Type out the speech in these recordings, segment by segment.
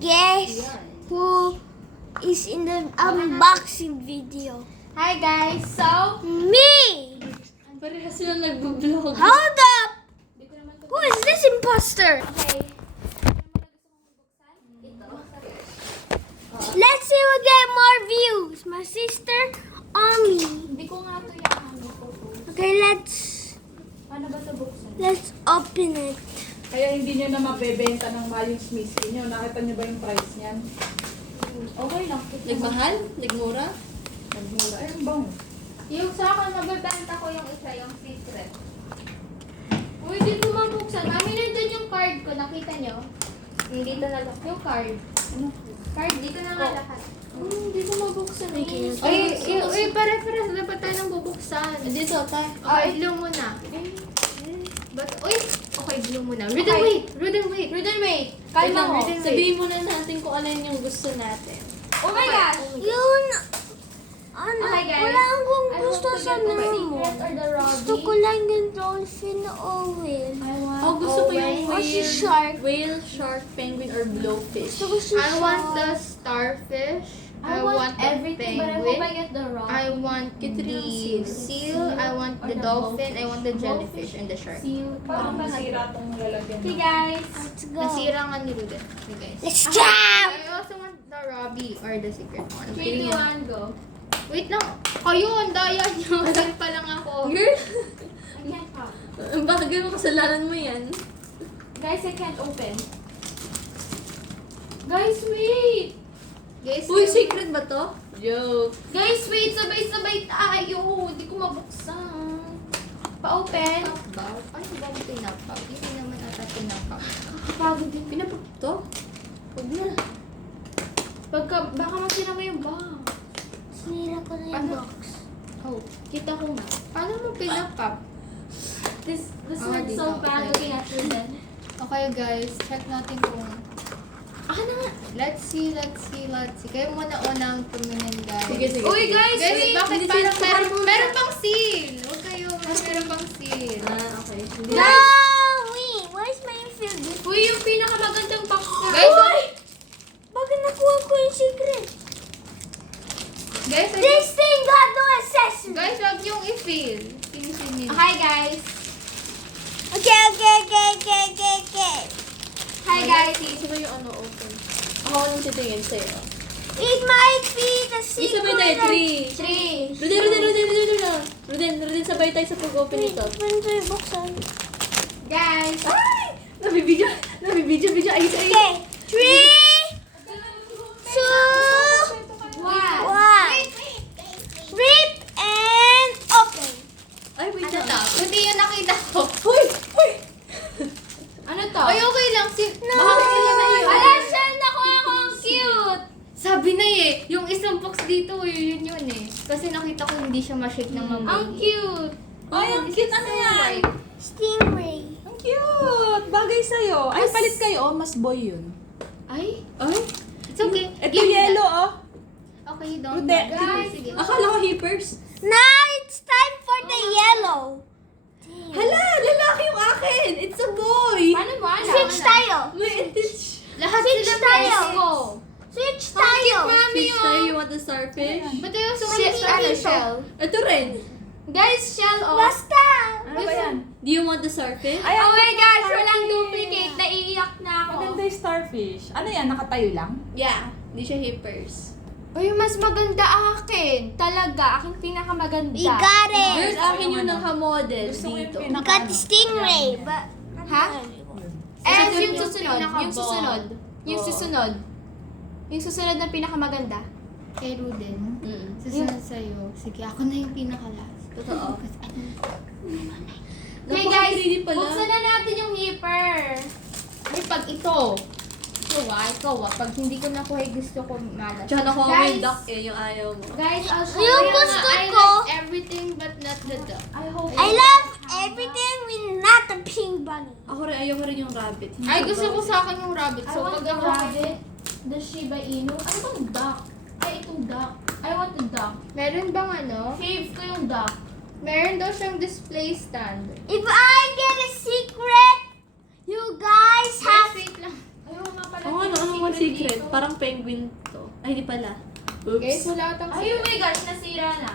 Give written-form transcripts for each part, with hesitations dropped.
guess who is in the unboxing video? Hi guys, so Me! Parehas sila nagbo-vlog. Hold up! Who is this imposter? okay. Let's see who get more views. My sister or me? Hindi ko nga ito yung ko. Okay, let's Paano ba ito buksan? open it. Kaya hindi nyo na mabebenta ng Mayos Misty nyo. Nakita nyo ba yung price niyan? Okay lang. Nagmahal? Nagmura? Nagmura. Ay, ang bango. Yung sa akin, mabibenta ko yung isa, yung secret. Uy, di ko mabuksan. Mami, nandun yung card ko. Nakita nyo? Hindi na lang. Yung card. Ano? Card, dito na nga lahat. Hindi ko mabuksan eh. Uy, pare-pares. Dapat tayo nang bubuksan. Dito, tayo. Okay, blue muna. But, uy! Okay, blue muna. Ruden, wait! Ruden, wait! Ruden, wait! Kalma mo. Ruden, wait. Sabihin muna natin kung alin yung gusto natin. Oh my gosh! Yun, ano, Okay, guys. wala akong I gusto hope to sa get the name. secret or the Gusto ko Robbie. lang yung dolphin o whale. I want Oh, gusto ko yung O si whale. shark. Whale, shark, penguin, or blowfish. Gusto ko si I want the shark. starfish. I want the everything, but I hope I penguin. get the Robbie. I want the seal. I want the dolphin. I want the jellyfish and the shark. See you. Parang nasira tong lalagyan. Okay, guys. Let's go. Nasira nga ni Ruben. Okay, guys. Let's jump! I also want the Robbie or the secret one. 3, 2, 1, go. Wait lang. Kayo, ang daya nyo. Saan pa lang ako. Girl, Ayan pa. bakit ganun kasalanan mo yan? Guys, I can't open. Guys, wait! Guys, Uy, secret ba to? Joke. Guys, wait! Sabay-sabay tayo! Hindi ko mabuksan. Pa-open. Ba? Ano ba ang pinapap? Hindi naman ata pinapap. Kapagod din. Pinapap to? Huwag na. Baka masira mo yung bag. Sinira ko na yung Ano? box. Oh, kita ko nga. Paano mo pinapap? This Ah, looks dito. so bad Okay. looking at Ruden. Okay guys, check natin kung... Ah, na nga. Let's see. Kayo muna unang tumingin guys. Sige, sige. Uy, guys! Guys, wait! bakit Hindi parang sila- meron pang seal? Huwag kayo, meron pang seal. Ah, okay. Hindi. No! Wait, why is my infield this? Uy, yung pinakamagandang box na. Guys, Bakit nakuha ko yung secret? guys, This thing got no accessory. guys, wag yung i-feel. Finisin niyo. Hi, guys. Okay. Hi, guys. Sino yung ano open? Ako nang titingin sa'yo. It might be the Isa secret. ba tayo? 3. 3. Ruden, sabay tayo sa pag-open Wait, nito. open to yung buksan. Guys. Ay! Nabibidyo. Ay. Okay, 3, 2, 1. Rip and open. Ay, wait Ano lang. to? Hindi yung nakita ko. Uy! Ano to? Ay, okay lang. Baka sila na yun. Wala siya. Nakuha ko ang cute. Sabi na yung isang box dito, yun eh. Kasi nakita ko hindi siya ma-shake ng Ang mamali. cute. Ay, ang cute. Ano yan? Stingray. Ang cute. Bagay sa'yo. Ay, palit kayo. Oh, mas boy yun. Ay, Ay? it's okay. Ito Give me yellow, that. oh. Okay, don't. Rude. Guys, sige. Akala ko hippers. Now it's time for the yellow. Hala! Lalaki yung akin! It's a boy! Paano mo alam? Switch tayo. May itch. Lahat Switch sila tayo. basics. Go. Switch tayo. Fish tayo, you want the starfish? Ba't yung Shell. Ito rin. Guys, shell off. Basta. Ano ba yan? Do you want the starfish? Ay, Oh ang my gosh, starfish. walang duplicate. Naiiyak na ako. Maganda yung starfish. Ano yan? Nakatayo lang? Yeah. Hindi siya hippers. Uy, mas maganda akin. Talaga, aking pinakamaganda. We got Girls, it. akin yung naka-model Gusto ko yung dito. We pinaka- got the stingray, but Ha? Ito And yung yung susunod. Yung pinaka-ball. susunod. Yung Oo. susunod. Yung susunod na pinakamaganda. Kay Ruden. Mm. Susunod sa'yo. Sige, ako na yung pinaka-last. Totoo. Kasi ano, Okay guys, 3D pala. buksan na natin yung hipper. ay pag ito. Ikaw pag hindi ko nakuha gusto ko malas. Tsaka nakuha mo Guys. yung duck eh, yung ayaw mo. Guys, I'll show Yung you. gusto I ko. like everything but not the duck. I hope. I love everything with not the pink bunny. Ako rin, ayaw ko rin yung rabbit. Ay, gusto ko sa akin yung rabbit. I So, want pag the ako... rabbit, the Shiba Inu. Ano bang duck? Ay, itong duck. I want the duck. Meron bang ano? Fave ko yung duck. Meron daw siyang display stand. If I get a secret, you guys have Wait lang. Ayaw nga pala. Oo, ano, ano, secret. dito. Parang penguin to. Ay, hindi pala. Oops. Guys, wala atang Ay, oh my gosh, nasira na.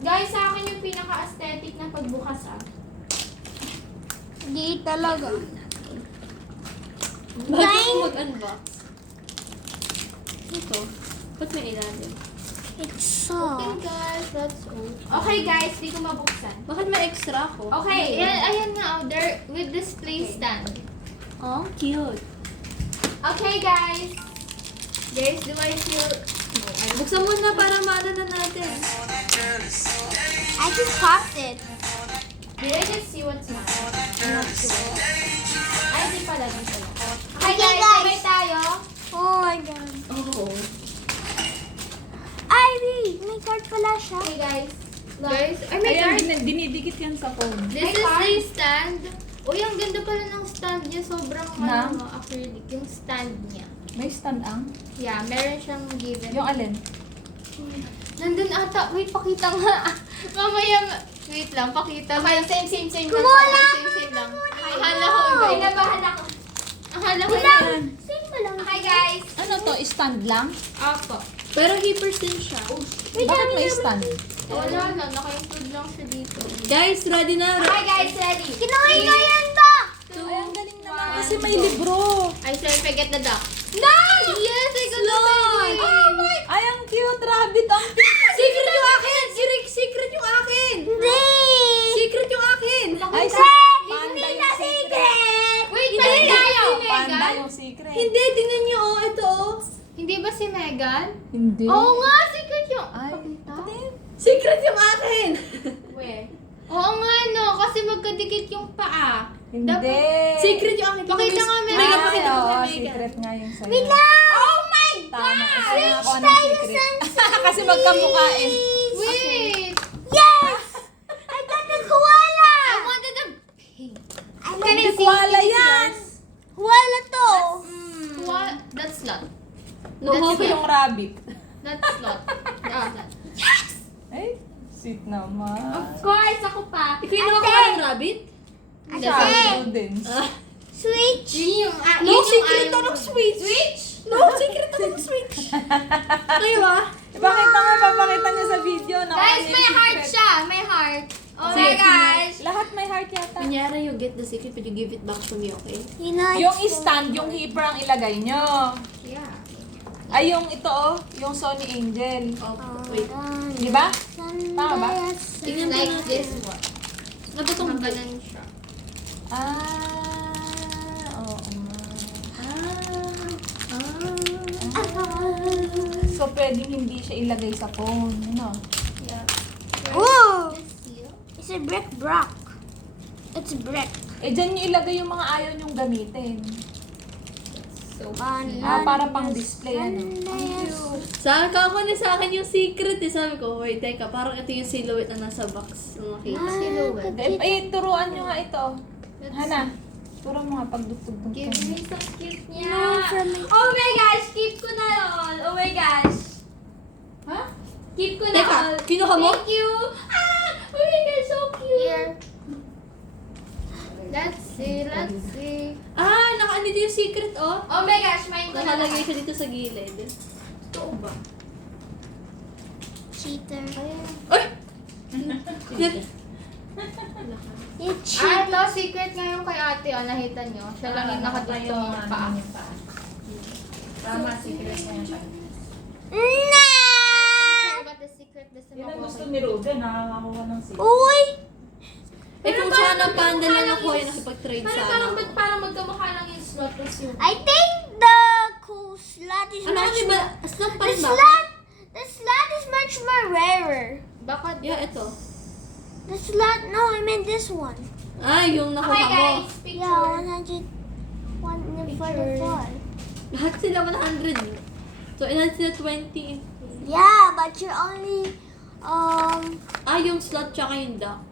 Guys, sa akin yung pinaka-aesthetic na pagbukas Di talaga. Bakit ko mag-unbox? Ito. Ba't may ilalim? It's Okay soft. guys, let's open. Okay guys, di ko mabuksan. Bakit may extra ako? Okay. Ayan nga, oh, there, with display stand. Oh, cute. Okay guys. Guys, do I feel... No, I don't. Buksan mo na para maano na natin. I just popped it. Did I just see what's mine? I'm not sure. Ay, di pala, di pala. Okay Okay, guys, guys. sabay tayo. Oh my god. Oh. Ivy! May card pala siya. Okay guys. Look. Guys, ay may Ayan, card. dinidikit yan sa phone. This May is card. the stand. Uy, ang ganda pala ng stand niya. Sobrang Na? acrylic. Yung stand niya. May stand ang? Yeah, meron siyang given. Yung alin? Nandun ata. Wait, pakita nga. Mamaya, wait lang, pakita. Okay, same lang. Wala! Same lang. Akala ko iba. Kinabahan ako. Akala ko iba. Same mo lang. Okay guys. Ano to? Stand lang? Apo. Pero hippers din siya. Bakit may stand? Wala lang, naka-include lang siya dito. Guys, ready na. Okay guys, ready. Kinain ko yan to! Ay, ang galing naman. Kasi may libro. I shall forget the duck. No! Yes, I got the Slide! penguin. Ay, ang cute. Rabbit. Ang cute. Secret yung akin! Secret yung akin! Hindi! Secret yung akin! Ay, Hindi na secret! Wait, Hindi. pala tayo. Si Panda Megan? yung secret. Hindi, tingnan niyo oh. Ito oh. Hindi ba si Megan? Hindi. Oo nga, secret yung... Ay, Pakita? Secret yung akin! Where? Oo nga, no. Kasi magkadikit yung paa. Hindi. Secret yung akin. Pakita nga, Megan. Mega, Ay, pakita mo oo, kay Mega. secret nga yung sa'yo. Oh my Tama. God! Kasi ako ng secret. Kasi magkamukhain. Wait. Yes! I got the koala! I wanted a pink. Hindi koala yan. Koala to! What? That's slot. Ito yung rabbit. That's slot. That's slot. Ay, sweet naman. Of course, ako pa. Ikaw yung nakakuha ng rabbit? Hindi. Siya, students. Switch! Yun yung... No, yun yung secret ayaw to ng ko. switch! Switch? No, secret to ng switch! Kayo ah? Bakit na nga papakita niya sa video? Na Guys, may heart siya. May heart. Oh my Sige, gosh. Lahat may heart yata. Kunyari, you get the secret but you give it back to me, okay? You know, Yung stand, yung hipper ang ilagay nyo. Yeah. Ay, yung ito oh, yung Sony Angel. Oh, wait. Di ba? Tama ba? Tingnan mo Like natin. this one. Ano ba itong Maganan siya. Oo nga. Ah. So, pwedeng hindi siya ilagay sa phone. Ano? Yeah. Whoa! This seal. It's a brick block. It's a brick. Eh, dyan nyo ilagay yung mga ayaw nyong gamitin. So, Para pang display, ano? Saan ka ako na sa akin yung secret eh. Sabi ko, wait, teka, parang ito yung silhouette na nasa box. Ang nakita. silhouette. Eh, turuan nyo nga ito. Hana, turo mo nga pagdugtog-dugtog. Give me some cute niya. No, from Oh my gosh, keep ko na all. Oh my gosh. Ha? Keep ko na Teka, all. kinuha mo? Thank you. Ah! Oh my gosh, so cute. Here. Let's see, let's see. Ah, naka-ano dito yung secret oh. Oh my gosh, mine ko na Nakalagay lahat. siya dito sa gilid. Totoo ba? cheater. Ay! You Ah, cheat. ito, secret nga yung kay ate. Oh, nakita nyo. Siya lang yung nakadugtong yung paa. Tama, secret na yan. Nah! Sorry about the secret. Basta Yan ang gusto makuha. ni Ruben, nakakakuha ng secret. Uy! Eh kung sana parang panda lang magkamukha ako lang yung nakipag-trade Parang sana parang ako. ba't parang magkamukha lang yung slot tapos yung... I think the cool slot is Ano much kasi ba? more... Slot pa The rin ba? slot is much more rarer. Baka Yeah, ito. The slot, no, I meant this one. Ah, yung nakuha Okay mo. guys, Yeah, picture. 145. Lahat sila 100. So, ilan sila 20? Yeah, but you're only, Ah, yung slot tsaka yung duck.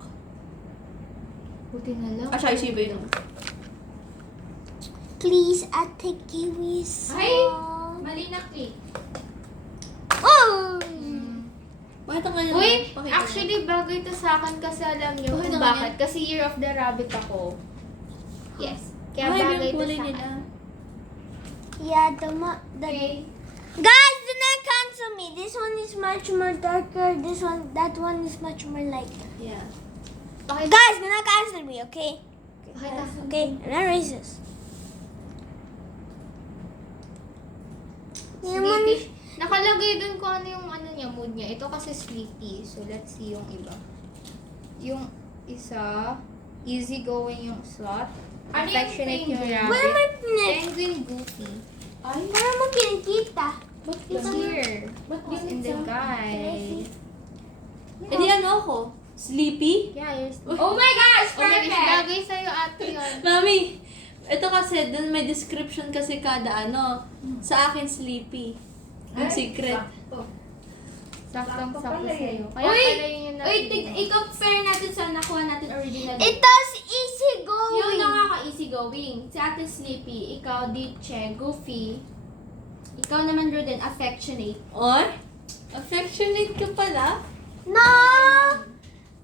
buti na lang. Ah, siya yung yun. please, I take kiwis. Ay! Mali na click. Oh! Bakit ang ganyan? Uy, Pakita actually bagay to sa akin kasi alam niyo Bakit kung naman bakit. Kasi Year of the Rabbit ako. Yes. Kaya Ay, bagay yung to kulay sa nila. akin. Yeah, the Okay. guys, do not cancel me. This one is much more darker. That one is much more lighter. Yeah. Guys, do not cancel me, okay? Pakita. Okay, I'm not racist. Sleepy. Nakalagay dun kung ano yung ano niya, mood niya. Ito kasi sleepy. So, let's see yung iba. Yung isa, easygoing yung slot. Ano yung Affectionate yung penguin? Where am rabbit. I pinag? Penguin goofy. Where mo kinikita? It's here. It's in the guide. Eh di ano ako? Sleepy? Yeah, you're Oh my gosh, Okay, perfect! bagay sa'yo ate yun. Mami, ito kasi, dun may description kasi kada ano. Sa akin, sleepy. Yung secret. Saktong-sakto sa'yo. Kaya Uy! pala yun yung Uy, i-compare natin sa nakuha natin original. Ito's easy going. Yung nakaka-easy going. Si Ate Sleepy, ikaw Diche, Goofy. Ikaw naman Ruden, affectionate. Or? Affectionate ka pala? No!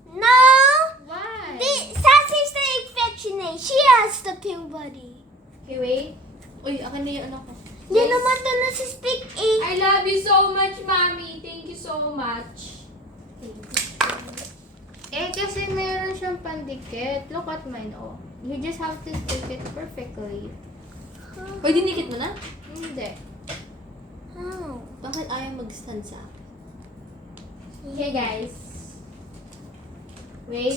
No! Why? Sassy's the affectionate. She has the pink body. Okay, wait. Uy, akin na yung ano ko. Hindi naman to nasa-stick eh. I love you so much, Mommy. Thank you so much. Eh, kasi meron siyang pandikit. Look at mine, oh. You just have to stick it perfectly. Uy, dinikit mo na? Hindi. Oh. Bakit ayaw mag-stand sa akin? Okay, guys. Wait.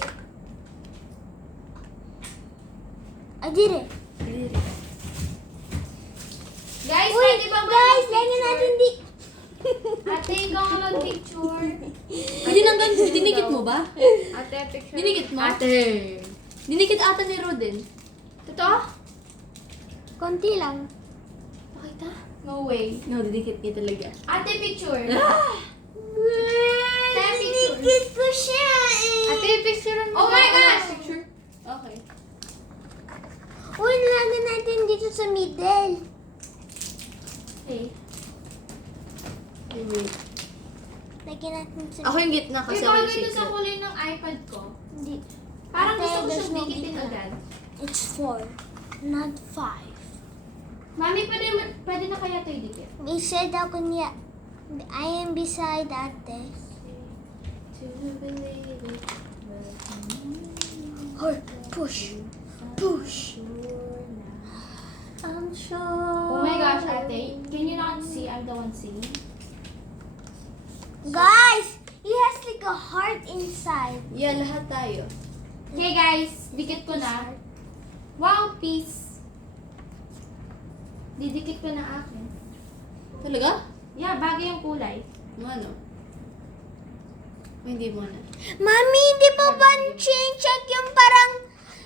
I did it. Guys, Uy, pwede ba guys, lagyan natin di... Ate, ikaw nga mag-picture. Hindi nang dinikit mo ba? Ate, picture. Dinikit mo? Ate. Dinikit ata ni Roden. Totoo? Konti lang. Pakita? No way. No, dinikit niya talaga. Ate, picture. Dinikit ko siya eh. Ate, picture mo. Oh my gosh! Picture? Okay. Uy, nilagyan natin dito sa middle. Okay. Wait. Lagyan natin sa Ako yung gitna Uy, kasi ako yung bagay ito sa secret. kulay ng iPad ko. Hindi. Parang Ate, gusto ko there's siyang no dikitin gitna. agad. It's 4, not 5. Mami, pwede na kaya ito idikit? Beside ako niya. I am beside ate. Or push. Push. I'm sure. Oh my gosh, ate. Can you not see? I'm the one seeing. Guys, he has like a heart inside. Yeah, lahat tayo. Okay guys, dikit ko na. Wow, peace. Didikit ko na akin. Talaga? Yeah, bagay yung kulay. Ano? O, hindi mo na. Mami, di ba ba check yung parang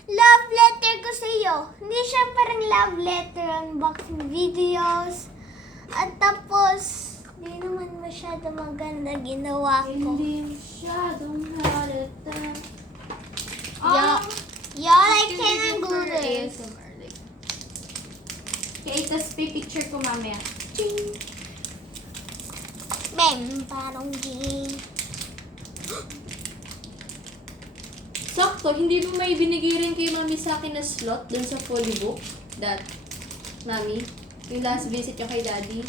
love letter ko sa iyo? Hindi siya parang love letter unboxing videos. At tapos, di naman masyado maganda ginawa ko. Hindi masyadong halata. Y'all, I cannot do For this. ASMR, like. Okay, tapos pipicture ko mamaya. Bang, parang game. Sakto, hindi mo may binigay rin kay Mami sa akin na slot dun sa Polybook? That, Mami, yung last visit yung kay Daddy.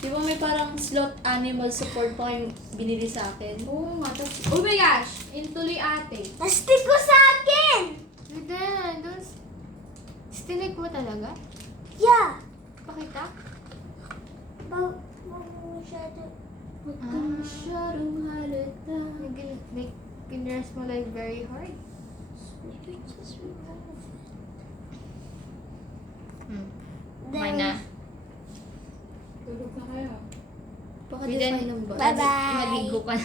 Di ba may parang slot animal support pa kayong binili sa akin? Oo nga, tapos, oh my gosh, intuloy ate. Nastig ko sa akin! Ruden, stinik mo talaga? Yeah. Pakita. Wag masyado. Huwag ka masyadong halata. Like, pinrest mo like very hard. Kumain na. Tulog na kayo. Baka We didn't- define ng ba? Bye-bye. Maligo ka na.